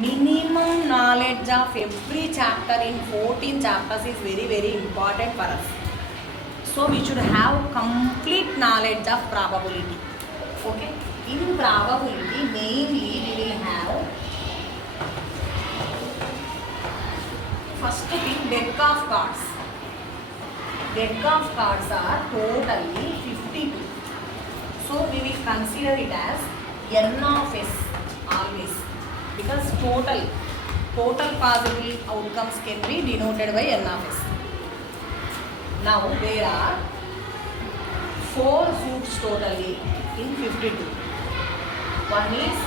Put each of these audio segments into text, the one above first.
minimum knowledge of every chapter in 14 chapters is very very important for us. So we should have complete knowledge of probability. Okay, in probability mainly we will have first thing deck of cards. Deck of cards are totally 52. So we will consider it as n of s always, because total possible outcomes can be denoted by n of s. Now there are 4 suits totally in 52. One is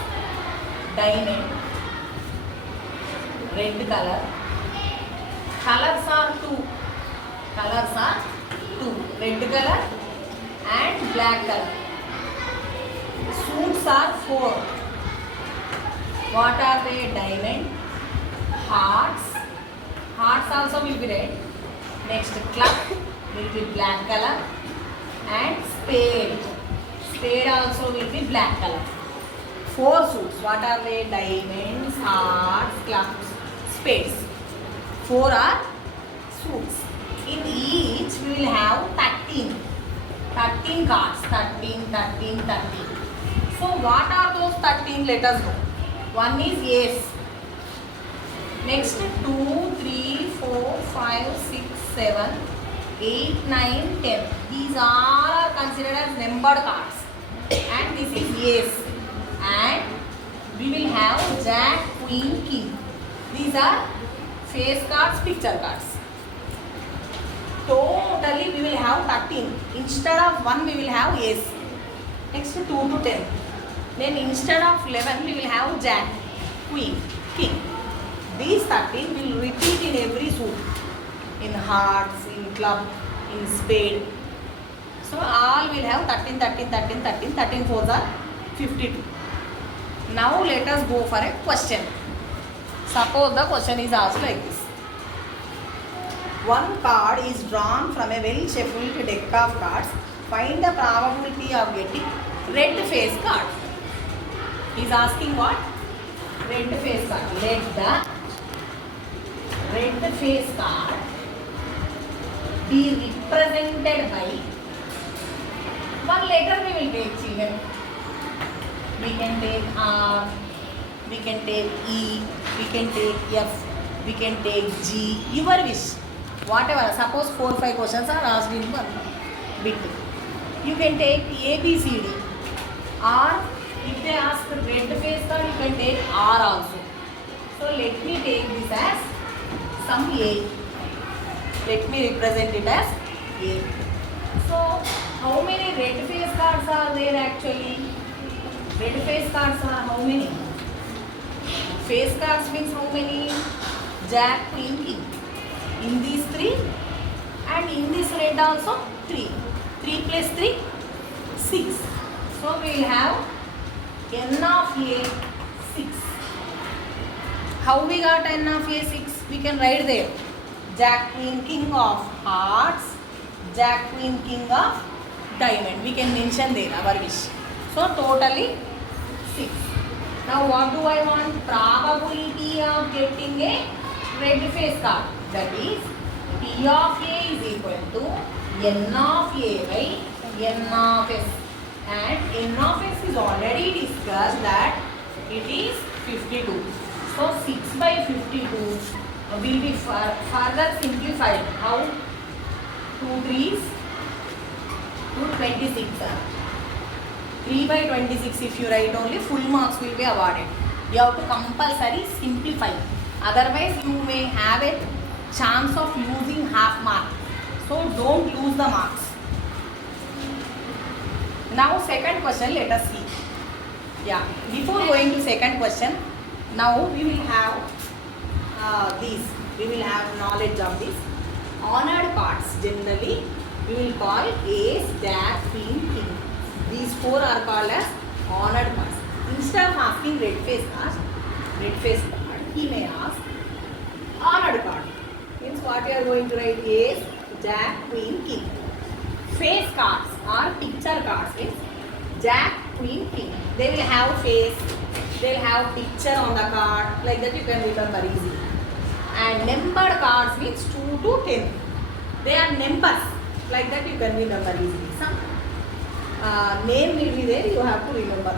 diamond, red color. Colors are 2. Red color and black color. Suits are 4. What are they? Diamond, hearts also will be red. Next club will be black color, and spade also will be black color. 4 suits. What are they? Diamonds, hearts, clubs, spades. 4 are suits. In each we will have 13 cards. 13. So what are those 13? Let us know. One is ace. Next 2, 3, 4, 5, 6, 7, 8, 9, 10. These all are considered as numbered cards. And this is ace. And we will have jack, queen, king. These are face cards, picture cards. Totally we will have 13. Instead of 1 we will have ace. Next 2 to 10. Then instead of 11 we will have jack, queen, king. These 13 will repeat in every suit. In hearts, in club, in spade. So all will have 13. 13 fours are 52. Now let us go for a question. Suppose the question is asked like this. One card is drawn from a well-shuffled deck of cards. Find the probability of getting red face card. He is asking what? Red face card. Let the red face card be represented by one letter. We will take, children. We can take R, we can take E, we can take F, we can take G, your wish. Whatever. Suppose 4-5 questions are asked in one bit. You can take A, B, C, D. Or if they ask red face card, you can take R also. So let me take this as some A. Let me represent it as A. So how many red face cards are there actually? Red face cards are how many? Face cards means how many? Jack, queen, king. In these 3 and in this red also 3. 3 plus 3, 6. So we will have n of A 6. How we got n of A 6? We can write there. Jack, queen, king of hearts, jack, queen, king of diamond. We can mention there our wish. So totally 6. Now what do I want? Probability of getting a red face card. That is P of A is equal to n of A by n of S. And n of S is already discussed that it is 52. So 6 by 52 will be further simplified. How? 2 3s to 26. 3 by 26 if you write only, full marks will be awarded. You have to compulsory simplify. Otherwise you may have a chance of losing half mark. So don't lose the marks. Now second question, let us see. Yeah, before going to second question, now we will have these. We will have knowledge of this. Honored cards generally we will call ace, jack, queen, king. These 4 are called as honored cards. Instead of asking red face card, he may ask honored card. Means what we are going to write? Ace, jack, queen, king. Face cards or picture cards means jack, queen, king. They will have face, They'll have picture on the card, like that you can remember easily. And numbered cards means 2 to 10. They are numbers, like that you can remember easily. Some name will be there, you have to remember.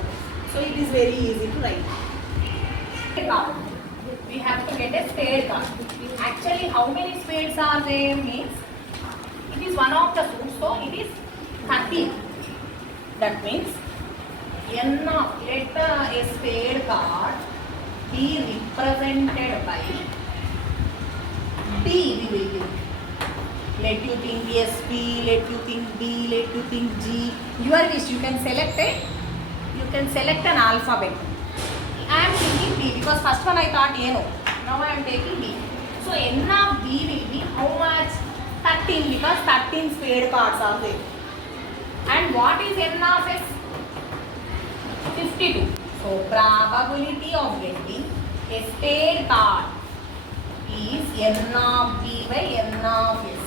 So it is very easy to write. Card. We have to get a spade card. Actually, how many spades are there means it is one of the suits, so it is 30. That means let a spade card be represented by B. We will think. Let you think SP, let you think B, let you think G. Your wish. You can select it. You can select an alphabet. I am thinking B because first one I thought A, no. Now I am taking B. So N of B will be how much? 13 because 13 spade cards are there. And what is N of S? 52. So probability of getting a spade card is N of B by N of S.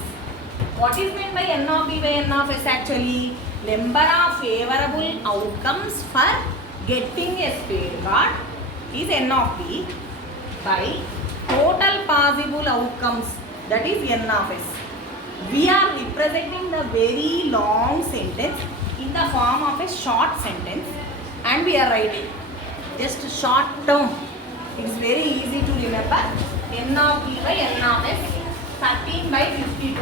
What is meant by N of B by N of S actually? Number of favorable outcomes for getting a spade card is N of B by total possible outcomes, that is N of S. We are representing the very long sentence in the form of a short sentence and we are writing just short term. It is very easy to remember. N of B by N of S, 13 by 52.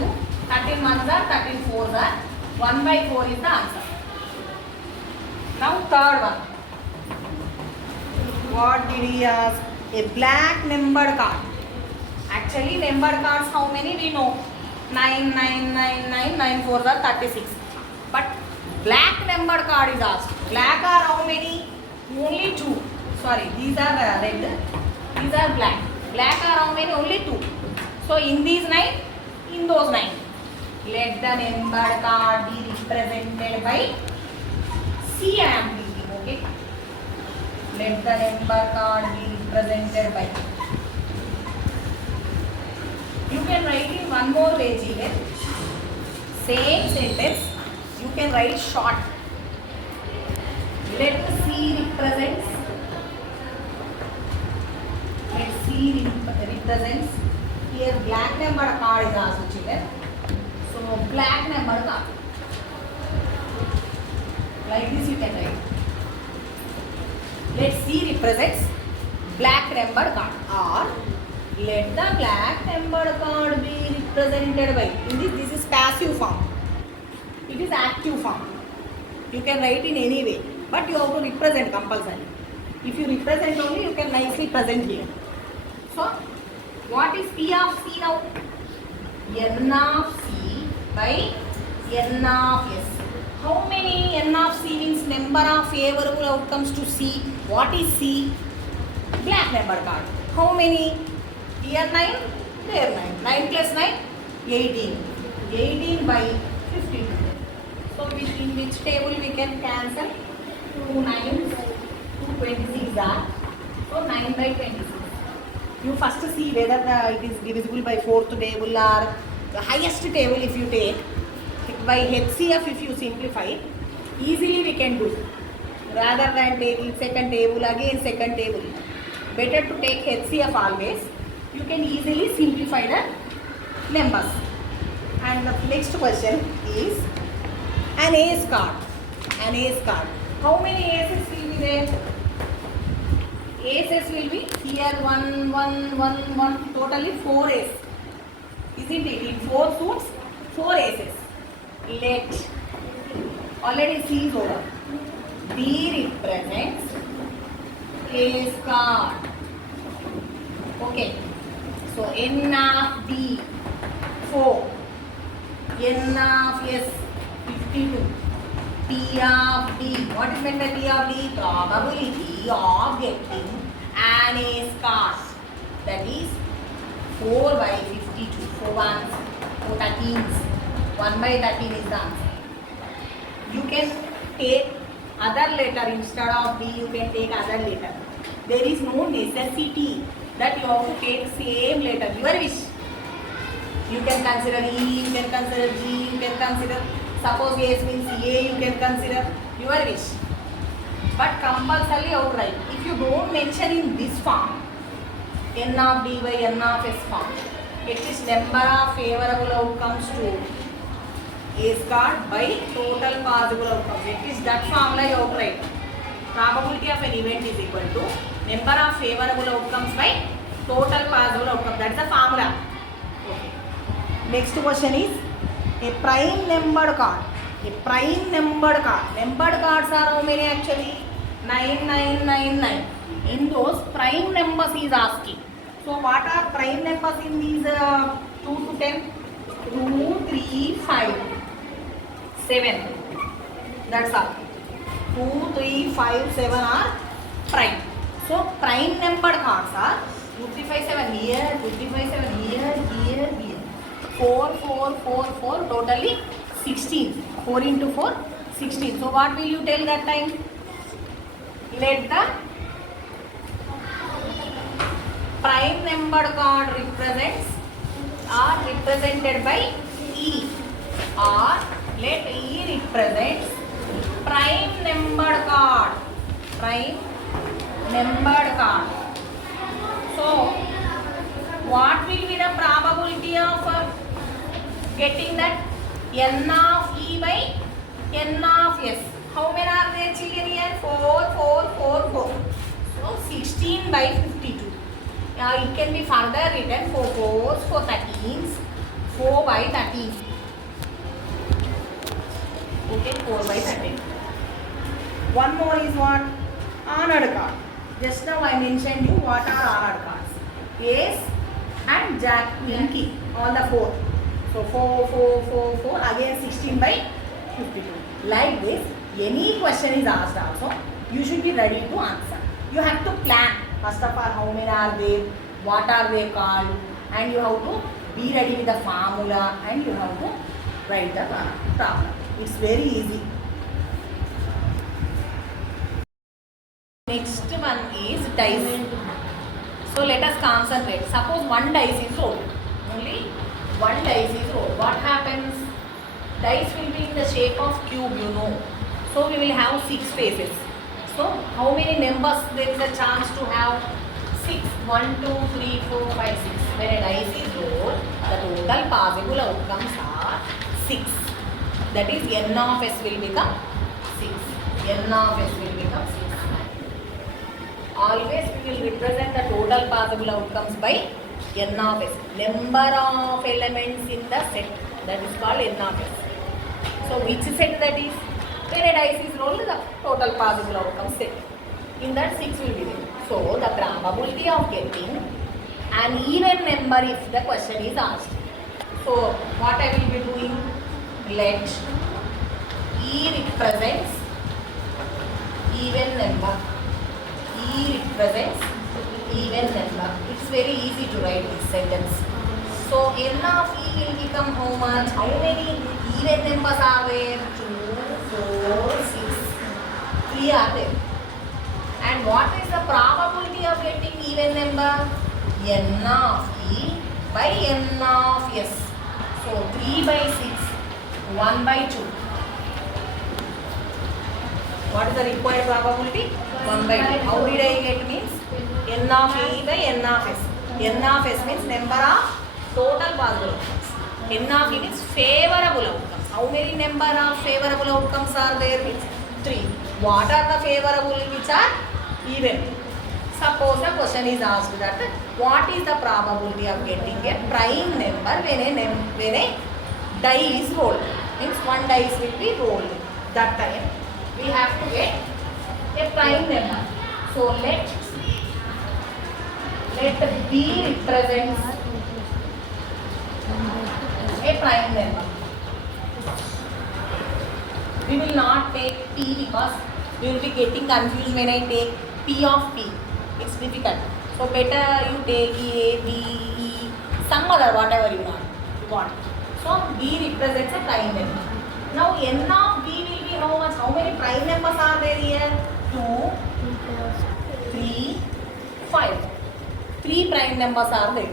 13 ones are, 13 fours are. 1 by 4 is the answer. Now third one. What did he ask? A black numbered card. Actually numbered cards how many we know? 9, 9, 9, 9, 9 fours are 36. But black numbered card is asked. Black are how many? Only 2. Sorry, these are red. These are black. Black are how many? Only 2. So in these 9, in those 9. Let the numbered card be represented by C. I am thinking, okay? Let the number card be represented by. You can write in one more way, Jiven. Same sentence, you can write short. Let C represents. Let C represents. Here black number card is also Jiven. So black number card. Like this you can write. Let C represents black number card or let the black number card be represented by. In this is passive form. It is active form. You can write in any way, but you have to represent compulsory. If you represent only, you can nicely present here. So, what is P of C now? N of C by N of S. How many N of C means number of favorable outcomes to C? What is C? Black number card. How many? Here 9, there 9. 9 plus 9, 18. 18 by 52. So in which table we can cancel? 2 9s, 2 26 are. So 9 by 26. You first see whether it is divisible by 4th table or the highest table if you take. By HCF if you simplify, easily we can do. Rather than taking second table again second table. Better to take HCF always. You can easily simplify the numbers. And the next question is an ace card. An ace card. How many aces will be there? Aces will be here 1, 1, 1, 1. Totally 4 aces. Isn't it? In 4 suits, 4 aces. Let already C is over. B represents ace card. Okay. So N of D 4. N of S 52. P of D. What is meant by P of D? Probability of getting an ace card. That is 4 by 52. 4 ones, 4 13s. 1 by 13 is the answer. You can take other letter instead of D, you can take other letter. There is no necessity that you have to take same letter. Your wish. You can consider E, you can consider G, you can consider, suppose S means A, you can consider. Your wish. but compulsorily outright. If you don't mention in this form, n of d by n of s form, it is number of favorable outcomes to a squared by total possible outcomes. It is that formula outright. Probability of an event is equal to number of favorable outcomes by total possible outcomes. That is the formula. Okay. Next question is a prime numbered card. A prime numbered card. Numbered cards are how many actually? 9999. In those prime numbers he is asking. So what are prime numbers in these 2 to 10? 2, 3, 5, 7. That's all. 2, 3, 5, 7 are prime. So prime numbered cards are 2, 3, 5, 7 here, 2, 3, 5, 7 here, here, here. 4, 4, 4, 4, totally 16. 4 into 4, 16. So what will you tell that time? Let the prime numbered card represents are represented by E, or let E represents prime numbered card. Prime numbered card. So what will be the probability of getting that n of E by n of S? How many are there children here? 4, 4, 4, 4. So 16 by 52. It can be further written 4 4s, 4 13s, 4 by 13. Okay, 4 by 13. One more is what? Honored card. Just now I mentioned you what are honored cards. Ace and Jack, Queen, King. All the 4. So 4, 4, 4, 4. Again 16 by 52. Like this, any question is asked also, you should be ready to answer. You have to plan. First of all, how many are there, what are they called, and you have to be ready with the formula, and you have to write the problem. It's very easy. Next one is dice. So let us concentrate. Suppose one dice is rolled. Only one dice is rolled. What happens? Dice will be in the shape of cube, you know. So we will have 6 faces. So how many numbers there is a chance to have? 6. 1, 2, 3, 4, 5, 6. When a dice is rolled, the total possible outcomes are 6. That is n of s will become 6. N of s will become 6. Always we will represent the total possible outcomes by n of s. Number of elements in the set. That is called n of s. So which set that is? When a dice is rolled, the total possible outcome set. In that 6 will be there. So the probability of getting an even number if the question is asked. So what I will be doing? Let E represents even number. E represents even number. It's very easy to write this sentence. So n of E will become how much? How many even numbers are there? 2, 4, 6, 3 are there. And what is the probability of getting even number? N of E by n of S. So 3 by 6, 1 by 2. What is the required probability? 1 by 2. How did I get means? N of E by n of S. N of S means number of total possible outcomes. N of E means favorable outcomes. How many number of favorable outcomes are there? Means 3. What are the favorable which are even? Suppose a question is asked that what is the probability of getting a prime number when a die is rolled? Means one dice will be rolled. That time we have to get a prime number. So let B represents a prime number. We will not take P because we will be getting confused when I take P of P. It's difficult. So better you take A, B, E, some other whatever you want. So B represents a prime number. Now n of B will be how much? How many prime numbers are there here? 2, 3, 5. 3 prime numbers are there.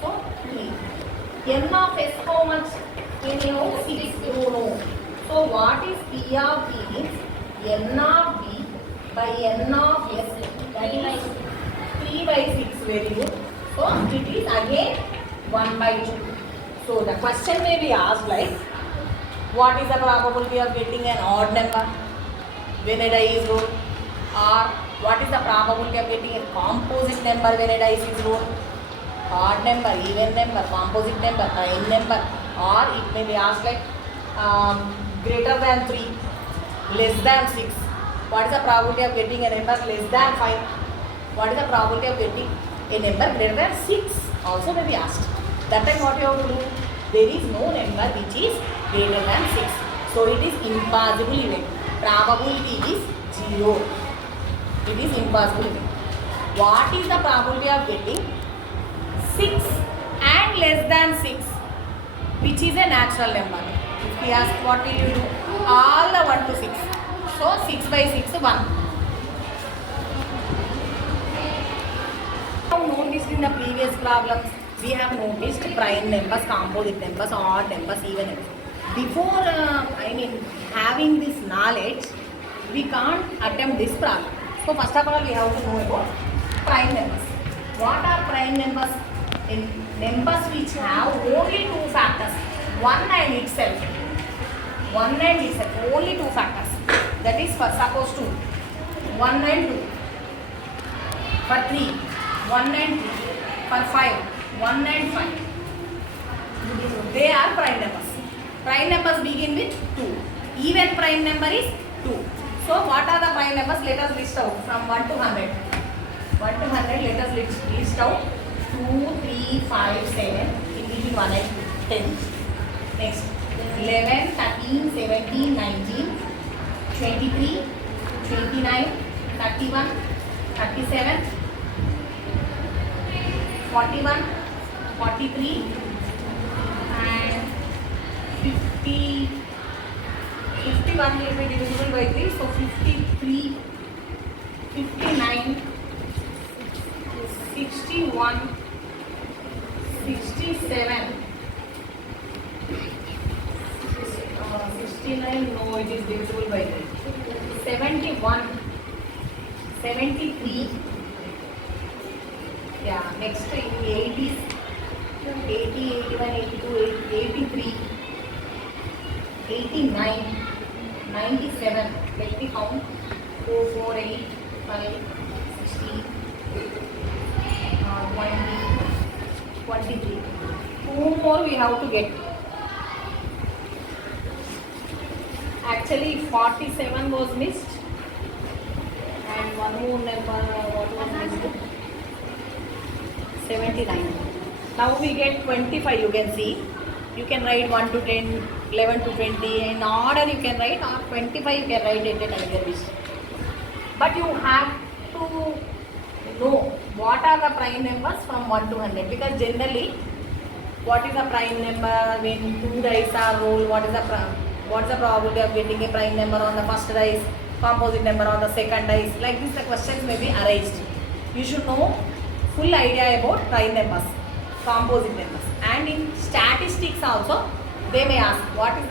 So 3. N of S how much? You know 6. You know. So what is P of B means n of B by n of s, that is 3 by 6, very good. So it is again 1 by 2. So the question may be asked like, what is the probability of getting an odd number when a die is rolled? Or what is the probability of getting a composite number when a dice is rolled? Odd number, even number, composite number, prime number. Or it may be asked like, greater than 3, less than 6. What is the probability of getting a number less than 5? What is the probability of getting a number greater than 6? Also may be asked. That time what you have to do? There is no number which is greater than 6. So it is impossible event. Probability is 0. It is impossible event. What is the probability of getting 6 and less than 6, which is a natural number? If we ask, what will you do? All the 1 to 6. So 6 by 6, 1. Now noticed in the previous problems, we have noticed prime numbers, composite numbers, odd numbers, even numbers. Before having this knowledge, we can't attempt this problem. So first of all, we have to know about prime numbers. What are prime numbers? In numbers which have only 2 factors, 1 and itself. 1 and itself, only 2 factors. That is for suppose 2, 1 and 2. For 3, 1 and 3. For 5, 1 and 5. They are prime numbers. Prime numbers begin with 2. Even prime number is 2. So what are the prime numbers? Let us list out from 1 to 100. 1 to 100, let us list out 2, 3, 5, 7, in between 1 and 10. Next, 11, 13, 17, 19, 23, 29, 31, 37, 41, 43, and 50. 51 will be divisible by 3, so 53, 59, 61, 67, 69, no, it is divisible by 3, 71, 73, yeah, next in 80s, 80, 81, 82, 83, 89, 97, let me count, 4, 4, 8, 5, 16, 20, 23. 2 more we have to get. Actually 47 was missed and one more number, what was missed? 79. Now we get 25, you can see. You can write 1 to 10, 11 to 20, in order you can write, or 25 you can write it at either wish. But you have to know what are the prime numbers from 1 to 100, because generally, what is the prime number when 2 dice are rolled, what is the probability of getting a prime number on the first dice, composite number on the second dice, like this the questions may be arised. You should know full idea about prime numbers, composite numbers. And in statistics also, they may ask, what is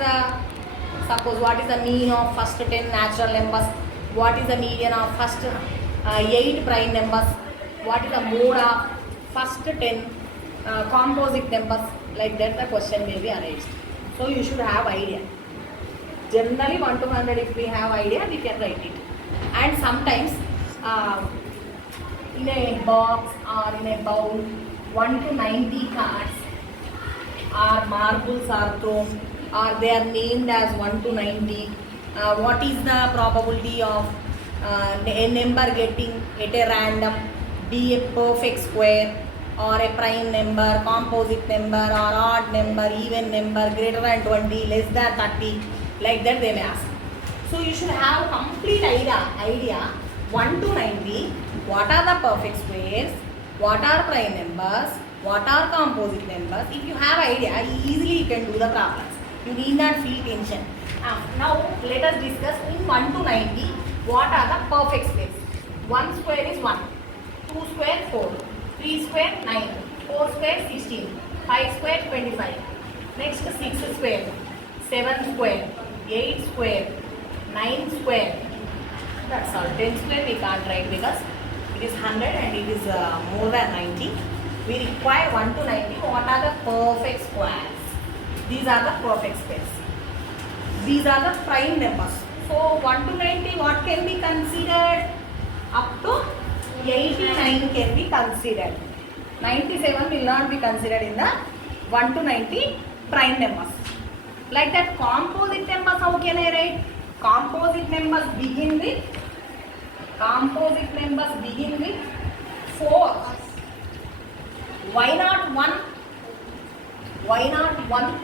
the mean of first 10 natural numbers, what is the median of first 8 prime numbers, what is the mode of first 10 composite numbers, like that the question may be arranged. So you should have idea. Generally 1 to 100, if we have idea, we can write it. And sometimes in a box or in a bowl, 1 to 90 cards or marbles are thrown, or they are named as 1 to 90. What is the probability of a number getting at a random, be a perfect square or a prime number, composite number or odd number, even number, greater than 20, less than 30, like that they may ask. So you should have complete idea 1 to 90, what are the perfect squares, what are prime numbers, what are composite numbers. If you have idea, easily you can do the problems. You need not feel tension. Now let us discuss in 1 to 90, what are the perfect squares. 1 square is 1, 2 square 4, 3 square 9, 4 square 16, 5 square 25. Next 6 square, 7 square, 8 square, 9 square, That's all. Tens place we can't write because it is 100 and it is more than 90. We require 1 to 90. What are the perfect squares? These are the perfect squares. These are the prime numbers. So 1 to 90 what can be considered? Up to 89 can be considered. 97 will not be considered in the 1 to 90 prime numbers. Like that composite numbers, how can I write? Composite numbers begin with 4. Why not 1? Why not 1?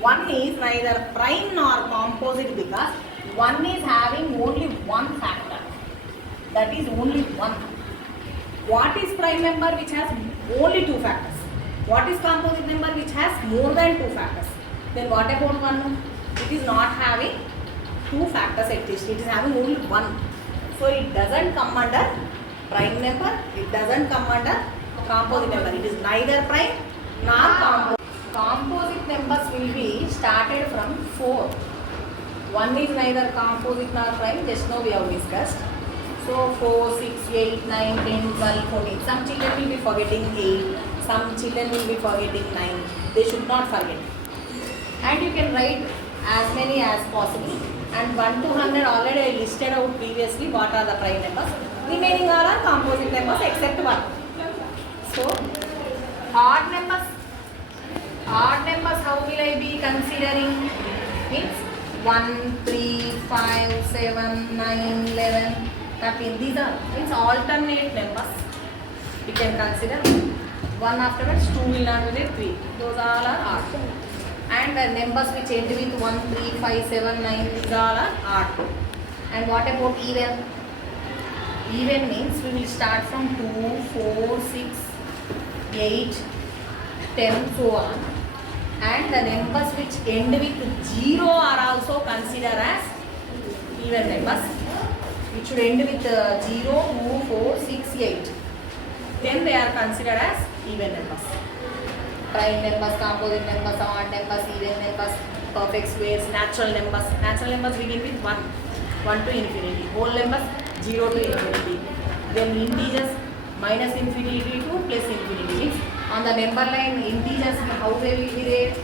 1 is neither prime nor composite because 1 is having only one factor. That is only 1. What is prime number which has only 2 factors? What is composite number which has more than 2 factors? Then what about 1? It is not having 2 factors at least. It is having only 1. So it doesn't come under prime number. It doesn't come under composite number. It is neither prime nor composite. Composite numbers will be started from 4. 1 is neither composite nor prime. Just now we have discussed. So 4, 6, 8, 9, 10, 12, 14. Some children will be forgetting 8. Some children will be forgetting 9. They should not forget. And you can write as many as possible. And 1 to 100 already I listed out previously what are the prime numbers. Remaining all are composite numbers except 1. So odd numbers. Odd numbers how will I be considering? Means 1, 3, 5, 7, 9, 11, 13. These are means alternate numbers. We can consider 1 afterwards, 2 will not be there, 3. Those all are odd. And the numbers which end with 1, 3, 5, 7, 9, these all are odd. And what about even? Even means we will start from 2, 4, 6, 8, 10, so on. And the numbers which end with 0 are also considered as even numbers. It should end with 0, 2, 4, 6, 8. Then they are considered as even numbers. Prime numbers, composite numbers, odd numbers, even numbers, perfect squares, natural numbers. Natural numbers begin with 1 to infinity. Whole numbers 0 to infinity. Then integers minus infinity to plus infinity. Means on the number line integers how they will be there?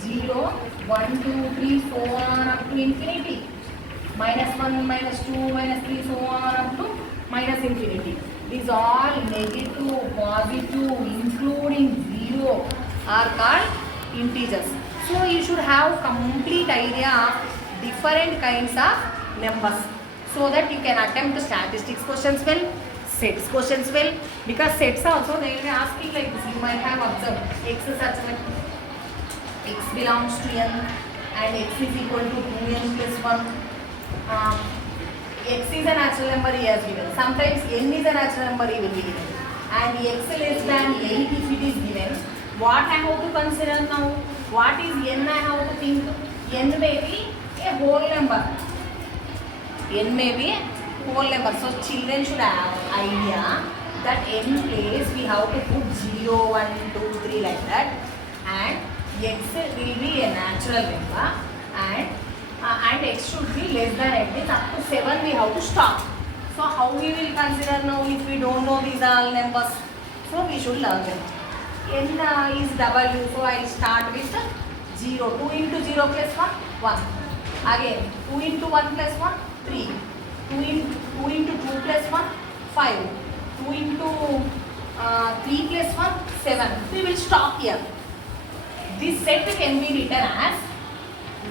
0, 1, 2, 3, so on up to infinity. Minus 1, minus 2, minus 3, so on up to minus infinity. These all negative, positive, including 0 are called integers. So you should have complete idea of different kinds of numbers so that you can attempt statistics questions well, sets questions well. Because sets also they will be asking like this. You might have observed x is such like x belongs to n and x is equal to 2n plus 1. X is a natural number he has given. Sometimes n is a natural number he will be given. And x less than 8 if it is given. What I have to consider now? What is n I have to think? N may be a whole number. N may be a whole number. So children should have idea that n place we have to put 0, 1, 2, 3 like that. And x will be a natural number. And x should be less than 8. Means up to 7 we have to stop. So how we will consider now if we don't know these all numbers? So we should learn them. N is W, so I start with 0. 2 into 0 plus 1, 1. Again 2 into 1 plus 1, 3. 2 into 2 plus 1, 5. 2 into 3 plus 1, 7. We will stop here. This set can be written as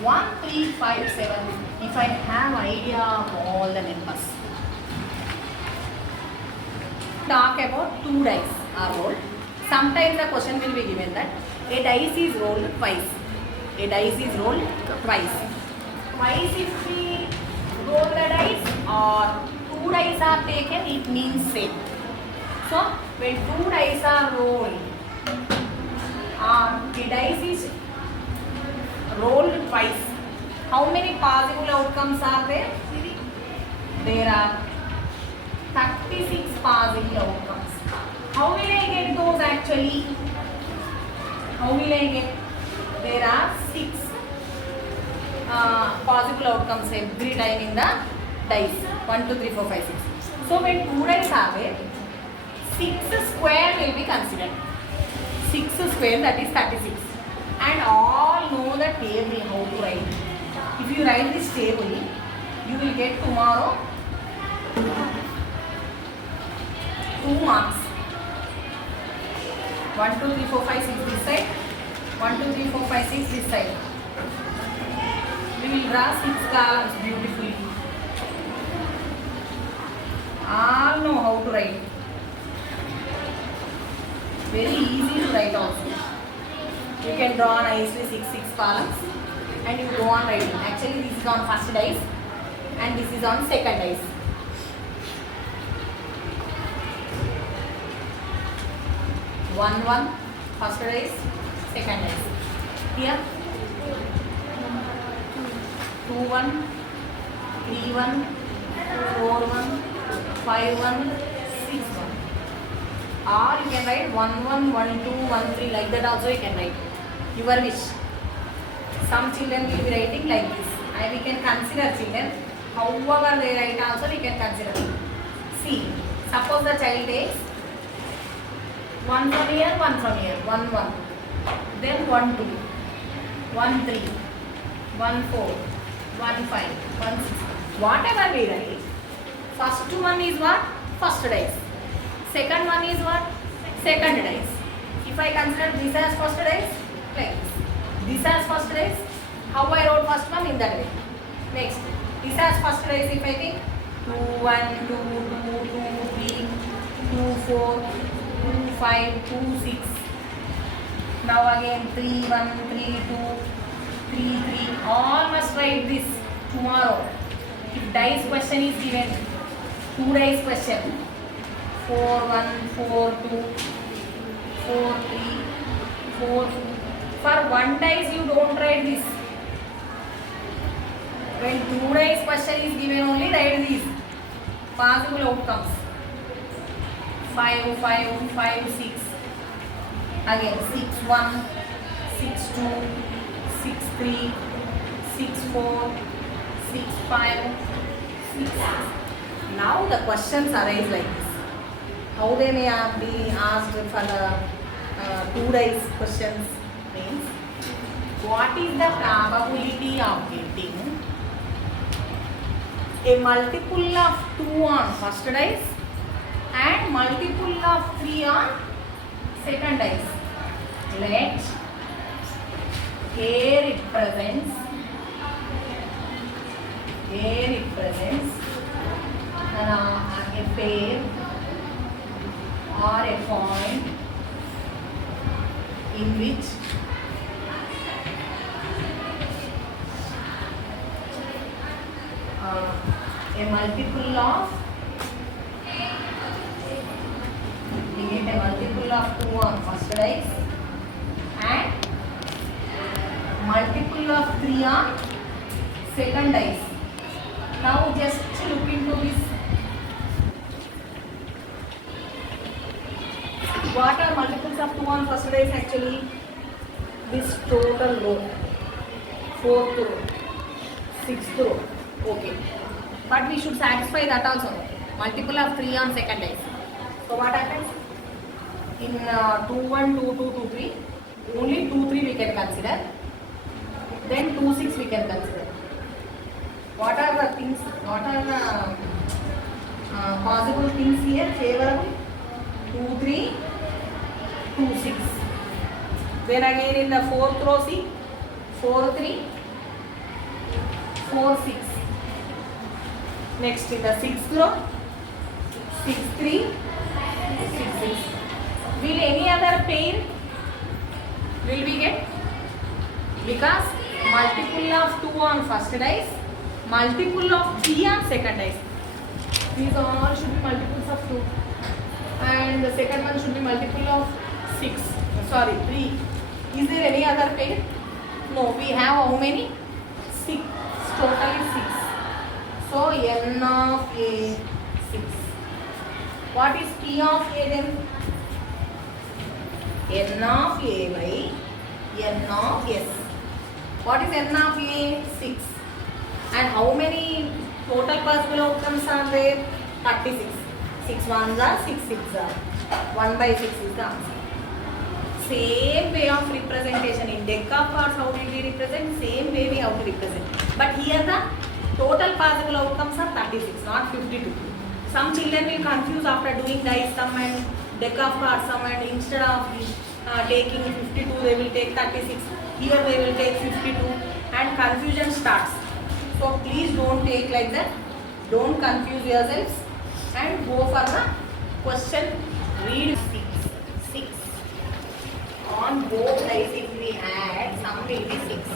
1, 3, 5, 7 if I have idea of all the numbers. Talk about 2 dice are rolled. Sometimes the question will be given that a dice is rolled twice. A dice is rolled twice. Twice if we roll the dice or 2 dice are taken, it means same. So when 2 dice are rolled, the dice is rolled twice. How many possible outcomes are there? There are 36 possible outcomes. How will I get those actually? How will I get? There are 6 possible outcomes every time in the dice. 1, 2, 3, 4, 5, 6. So when 2 dice have it, 6 square will be considered. 6 square, that is 36. And all know the table how to write. If you write this table, you will get tomorrow 2 marks. 1, 2, 3, 4, 5, 6 this side. 1, 2, 3, 4, 5, 6 this side. We will draw 6 columns beautifully. All know how to write. Very easy to write also. You can draw nicely 6 columns and you go on writing. Actually this is on first dice and this is on second dice. One, first dice, second dice. Here 2, 1, 3, 1, 4, 1, 5, 1, 6, 1. Or you can write 1, 1, 1, 2, 1, 3, like that also you can write. Your wish. Some children will be writing like this. And we can consider children. However they write also we can consider. See, suppose the child takes 1 from here, 1 from here, 1, 1. Then 1, 2, 1, 3, 1, 4, 1, 5, 1, 6. Whatever we write, first one is what? First dice. Second one is what? Second dice. If I consider this as first dice, like this. This as first dice, how I wrote first one in that way. Next, this as first dice if I think 2, 1, 2, 2, 2, 3, 2, 4, 2, 5, 2, 6. Now again 3, 1, 3, 2, 3, 3. All must write this tomorrow. If dice question is given, 2 dice question. 4, 1, 4, 2, 4, 3, 4, 2. For 1 dice you don't write this. When 2 dice question is given only write these possible outcomes. 5, 5, 5, 6. Again 6, 1, 6, 2, 6, 3, 6, 4, 6, 5, 6. Now the questions arise like this. How they may be asked for the 2 dice questions means, what is the probability of getting a multiple of 2 on first dice and multiple of 3 on second dice? Let A represents a pair or a point in which a multiple of, we get a multiple of 2 on first dice and multiple of 3 on second dice. Now just look into this. What are multiples of 2 on first dice actually? This total row, 4th row, 6th row. Okay. But we should satisfy that also. Multiple of 3 on second dice. So what happens? In 2, 1, 2, 2, 2, 3, only 2, 3 we can consider. Then 2, 6 we can consider. What are the things, what are the possible things here favorable? 2, 3, 2, 6. Then again in the 4th row, see, 4, 3, 4, 6. Next in the 6th row, 6, 3, 6, 6. Will any other pair will we get? Because multiple of 2 on first dice, multiple of 3 on second dice. These all should be multiples of 2. And the second one should be multiple of 6. Sorry, 3. Is there any other pair? No, we have how many? 6. Totally 6. So n of a 6. What is p of a then? N of a by n of s. What is n of a? 6. And how many Total possible outcomes are there 36. 6 ones are 6 6 are. 1 by 6 is the answer. Same way of representation in deck of cards, how did we represent? Same way we have to represent. But here the total possible outcomes are 36, not 52. Some children will confuse after doing dice sum and deck of cards sum, and instead of taking 52 they will take 36. Here they will take 52 and confusion starts. So please don't take like that. Don't confuse yourselves and go for the question. Read 6. On both sides if we add, sum will be 6.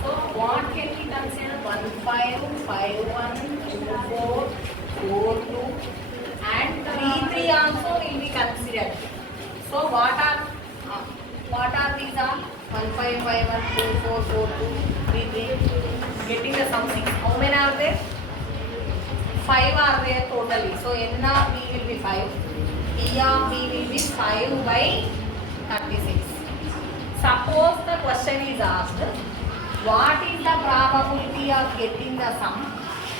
So what can we consider? 1 5, 5 1, 2 4, 4 2 and 3 3 also will be considered. So what are these all? 1 5 5 1, 2 4 4 2, 3 3. Getting the sum 6. How many are there? 5 are there totally. So n of b will be 5. P of b will be 5 by 36. Suppose the question is asked, what is the probability of getting the sum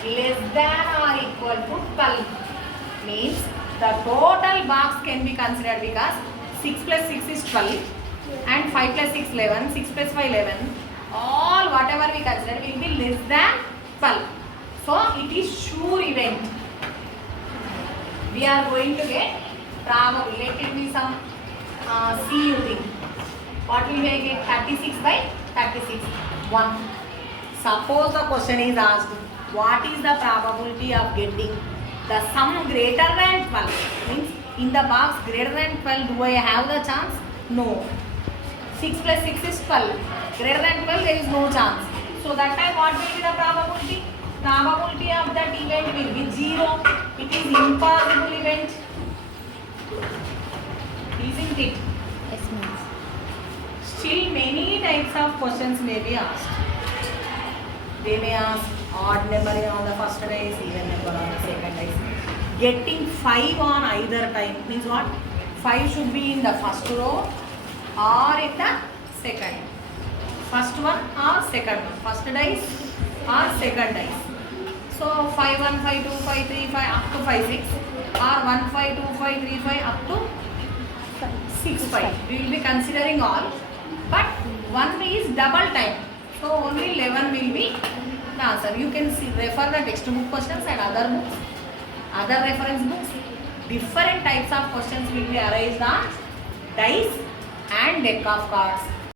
less than or equal to 12? Means the total box can be considered because 6 plus 6 is 12 and 5 plus 6 11, 6 plus 5 11. All whatever we consider will be less than 12. So it is sure event. We are going to get probable. Let it be some CU thing. What will we get? 36 by 36. 1. Suppose the question is asked, what is the probability of getting the sum greater than 12? Means in the box greater than 12, do I have the chance? No. 6 plus 6 is 12. Greater than 12, there is no chance. So that time what will be the probability? Probability of that event will be 0. It is impossible event. Isn't it? Yes, ma'am. Still many types of questions may be asked. They may ask odd number on the first dice, even number on the second dice. Getting 5 on either time means what? 5 should be in the first row or in the second. First one or second one. First dice or second dice. So 5 1 5 2 5 3 5 up to 5 6 or 1 5 2 5 3 5 up to 6 5. We will be considering all, but 1 is double time. So only 11 will be the answer. You can see, refer the textbook questions and other books, other reference books. Different types of questions will be arised on dice and deck of cards.